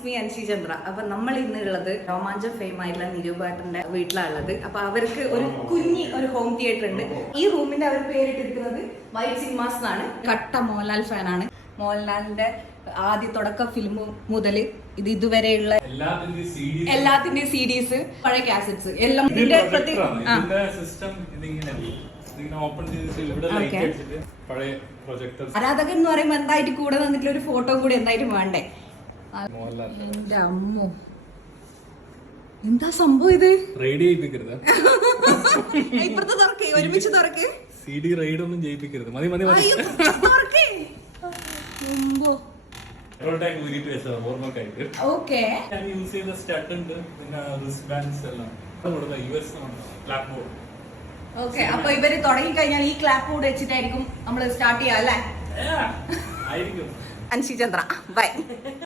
It's me Anshi Chandra. അപ്പൊ നമ്മൾ ഇന്നുള്ളത് രോമാഞ്ചം ഫെയിം ആയിട്ടുള്ള നിരൂപാട്ടന്റെ വീട്ടിലാണുള്ളത്. അപ്പൊ അവർക്ക് ഒരു ഒരു ഹോം തിയേറ്റർ ഉണ്ട്. ഈ റൂമിന്റെ അവർ പേരിട്ടിരിക്കുന്നത് വൈറ്റ് സിനിമാസ് എന്നാണ്. കട്ട മോഹൻലാൽ ഫാനാണ്. മോഹൻലാലിന്റെ ആദ്യ തുടക്ക ഫിലിം മുതൽ ഇതുവരെയുള്ള എല്ലാത്തിന്റെയും സീരീസ്, പഴയ കാസറ്റ്സ് എല്ലാം ആരാധകൻ എന്ന് പറയുമ്പോ എന്തായിട്ട് കൂടെ നിന്നിട്ടുള്ള ഒരു ഫോട്ടോ കൂടി എന്തായിട്ടും വേണ്ടേ? എന്റെ അമ്മോ, എന്താ സംഭവം ഇത്? ഇപ്പുറത്തെ തുറക്ക്, ഒരുമിച്ച് തുറക്ക്. CD റൈഡ് ഒന്നും ചെയ്യിപ്പിക്കരുത്. മതി ഓക്കെ, അപ്പൊ ഇവര് തുടങ്ങി കഴിഞ്ഞാൽ ഈ ക്ലാപ്പ് കൂടെ വെച്ചിട്ടായിരിക്കും നമ്മൾ സ്റ്റാർട്ട് ചെയ്യാം അല്ലേ? അൻഷി ചന്ദ്ര, ബൈ.